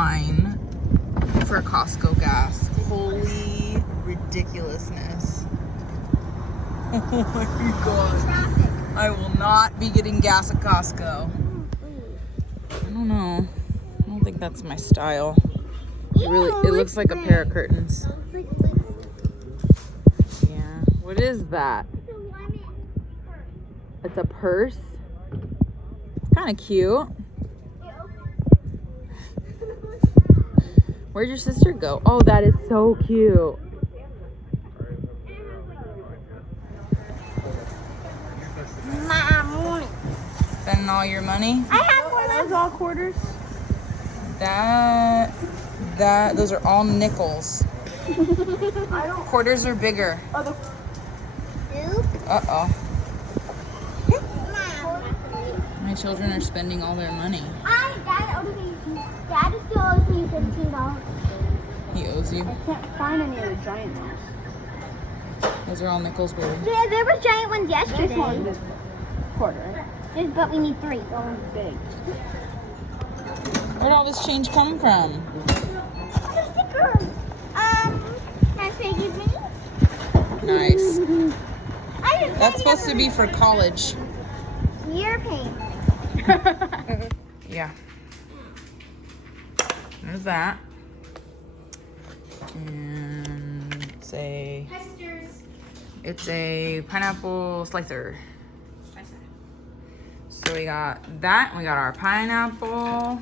line for Costco gas. Holy ridiculousness. Oh my god. I will not be getting gas at Costco. I don't know. I don't think that's my style. It looks like a pair of curtains. Yeah. What is that? It's a purse. Kind of cute. Where'd your sister go? Oh, that is so cute. Spending all your money? I have one of those all quarters. Those are all nickels. Quarters are bigger. Uh-oh. My children are spending all their money. Dad still owes me $15. He owes you? I can't find any of the giant ones. Those are all nickels, baby. Yeah, there was giant ones yesterday. This one is quarter. But we need 3. That one's big. Where'd all this change come from? The stickers. Can Peggy me? Nice. I didn't That's supposed to be for college. Year paint. Yeah. There's that. And it's a pineapple slicer. So we got that. We got our pineapple,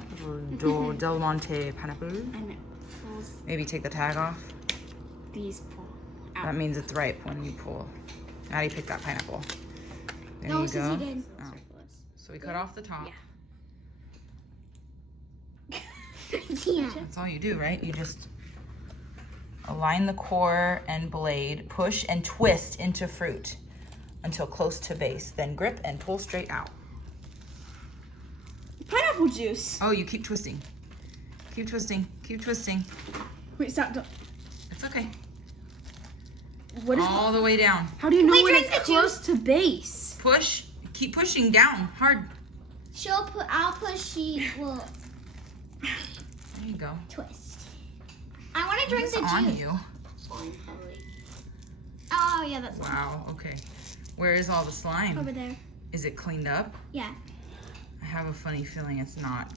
Del Monte pineapple. And it pulls Maybe take the tag off. these pull out. That means it's ripe when you pull. Maddie picked that pineapple. There No, you since go. you did. Oh. So we cut off the top. Yeah. That's all you do, right? You just align the core and blade, push and twist into fruit until close to base. Then grip and pull straight out. Pineapple juice. Oh, you keep twisting. Keep twisting. Keep twisting. Wait, stop. Don't. It's okay. What is? All the way down. How do you know we when drink it's the close to base? Push. Keep pushing down hard. I'll push, she will There you go. twist. I want to drink It's the on juice. you. Oh, yeah, that's Wow. Okay. Where is all the slime? over there. Is it cleaned up? Yeah. I have a funny feeling it's not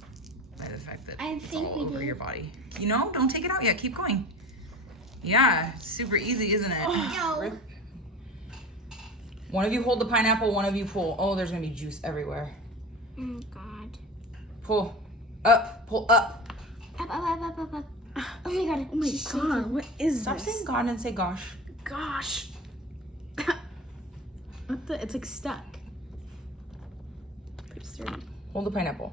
by the fact that I it's think all we over did. your body. You know, don't take it out yet. Keep going. Yeah, super easy, isn't it? No. One of you hold the pineapple, one of you pull. Oh, there's gonna be juice everywhere. Oh, God. Pull up, pull up. Up. Oh, my God. Oh my god, what is Stop this? saying God and say gosh. Gosh. What the? It's like stuck. Pretty sturdy. Hold the pineapple.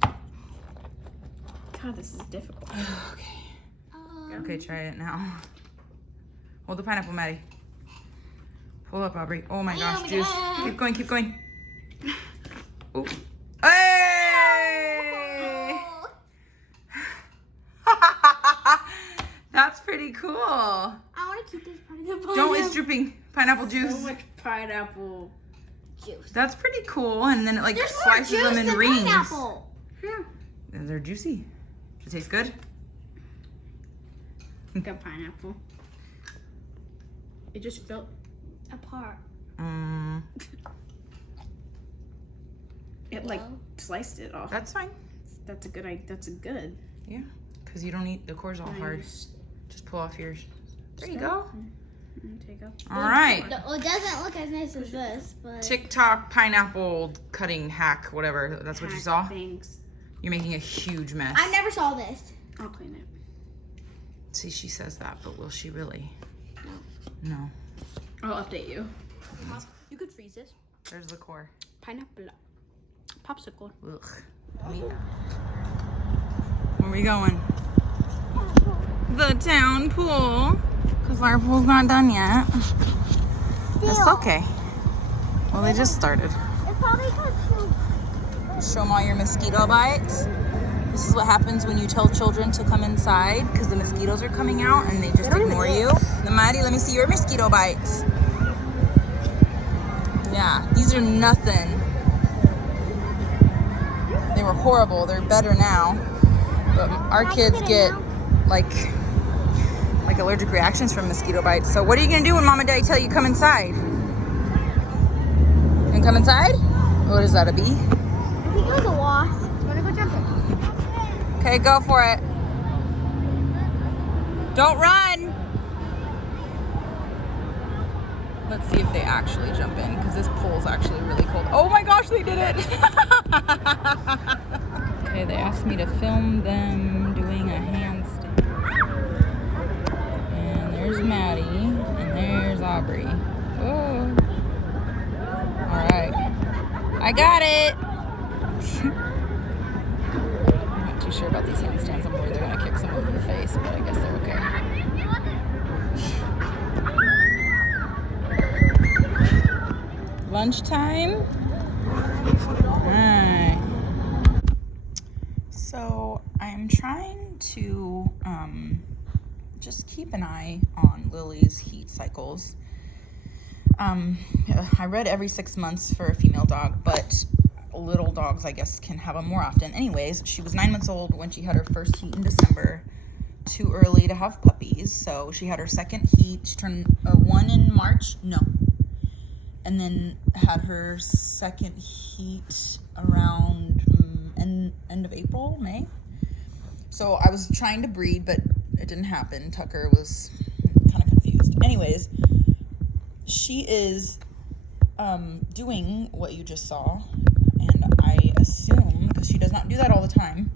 God, this is difficult. Okay. Okay, try it now. Hold the pineapple, Maddie. Pull up, Aubrey. Oh my gosh, my juice. God. Keep going, keep going. Ooh. Hey! That's pretty cool. I want to keep this part of the pineapple. Don't, it's dripping. Pineapple juice. So much pineapple juice. That's pretty cool. And then it like There's more slices juice them in than rings. pineapple. Yeah. They're juicy. It tastes good. Got pineapple. It just felt Apart. it like sliced it off. That's fine. That's a good. That's a good. Yeah, because you don't eat the core's all hard. Nice. Just pull off yours. There you go. Take up. All right. It doesn't look as nice as this, but TikTok pineapple cutting hack, whatever. That's what you saw? Thanks. You're making a huge mess. I never saw this. I'll clean it. See, she says that, but will she really? No. I'll update you. You could freeze this. There's the core. Pineapple. Popsicle. Ugh. Where are we going? The town pool. Because our pool's not done yet. It's okay. Well, they just started. It's probably because Show them all your mosquito bites. This is what happens when you tell children to come inside because the mosquitoes are coming out and they just ignore you. Namadi, let me see your mosquito bites. Yeah, these are nothing. They were horrible. They're better now. But our kids get like allergic reactions from mosquito bites. So what are you gonna do when mom and daddy tell you come inside? You gonna come inside? What is that, a bee? I think it was a wasp. Wanna go jumping? Okay, go for it. Don't run. Let's see if they actually jump in, because this pool's actually really cold. Oh my gosh, they did it. Okay, they asked me to film them doing a handstand. And there's Maddie, and there's Aubrey. Oh. All right, I got it. I'm not too sure about these handstands. I'm worried they're gonna kick someone in the face, but I guess they're okay. Lunchtime. Alright. So I'm trying to just keep an eye on Lily's heat cycles. I read every 6 months for a female dog, but little dogs, I guess, can have them more often. Anyways, she was 9 months old when she had her first heat in December. Too early to have puppies, so she had her second heat. She turned 1 in March. No. And then had her second heat around end of April, May. So I was trying to breed, but it didn't happen. Tucker was kind of confused. Anyways, she is doing what you just saw, and I assume, because she does not do that all the time,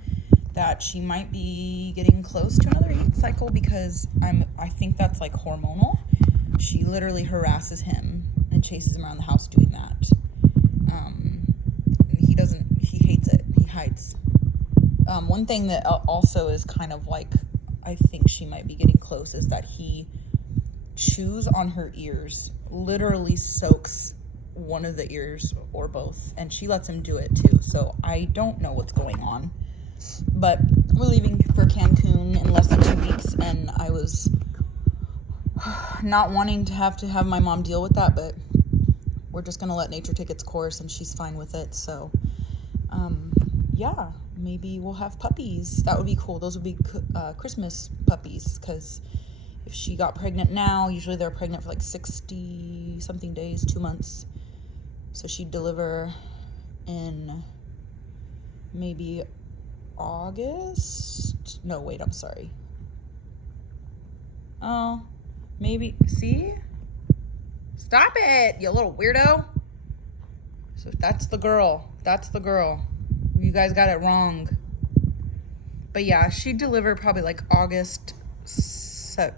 that she might be getting close to another heat cycle, because I think that's like hormonal. She literally harasses him and chases him around the house doing that. He hates it. He hides. One thing that also is kind of like, I think she might be getting close, is that he chews on her ears, literally soaks one of the ears or both, and she lets him do it too. So I don't know what's going on, but we're leaving for Cancun in less than 2 weeks, and I was not wanting to have my mom deal with that, but we're just gonna let nature take its course, and she's fine with it. So yeah, maybe we'll have puppies. That would be cool. Those would be Christmas puppies, because if she got pregnant now, usually they're pregnant for like 60 something days, 2 months. So she'd deliver in maybe August. No, wait, I'm sorry. Oh, maybe, see? Stop it, you little weirdo. So that's the girl. That's the girl. You guys got it wrong. But yeah, she'd deliver probably like August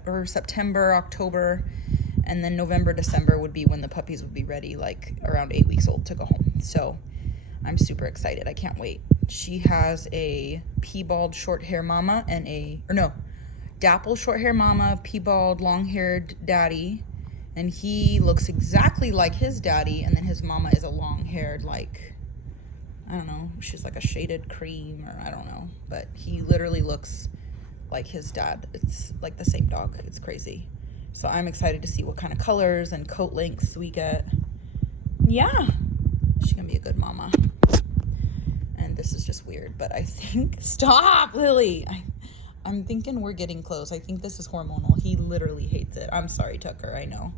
or September, October, and then November, December would be when the puppies would be ready, like around 8 weeks old to go home. So I'm super excited. I can't wait. She has a piebald short hair mama and dapple short hair mama, piebald long-haired daddy, and he looks exactly like his daddy, and then his mama is a long-haired, like, I don't know, she's like a shaded cream, or I don't know, but he literally looks like his dad. It's like the same dog. It's crazy. So I'm excited to see what kind of colors and coat lengths we get. Yeah, she's gonna be a good mama. And this is just weird, but I think, stop, Lily. I'm thinking we're getting close. I think this is hormonal. He literally hates it. I'm sorry, Tucker, I know.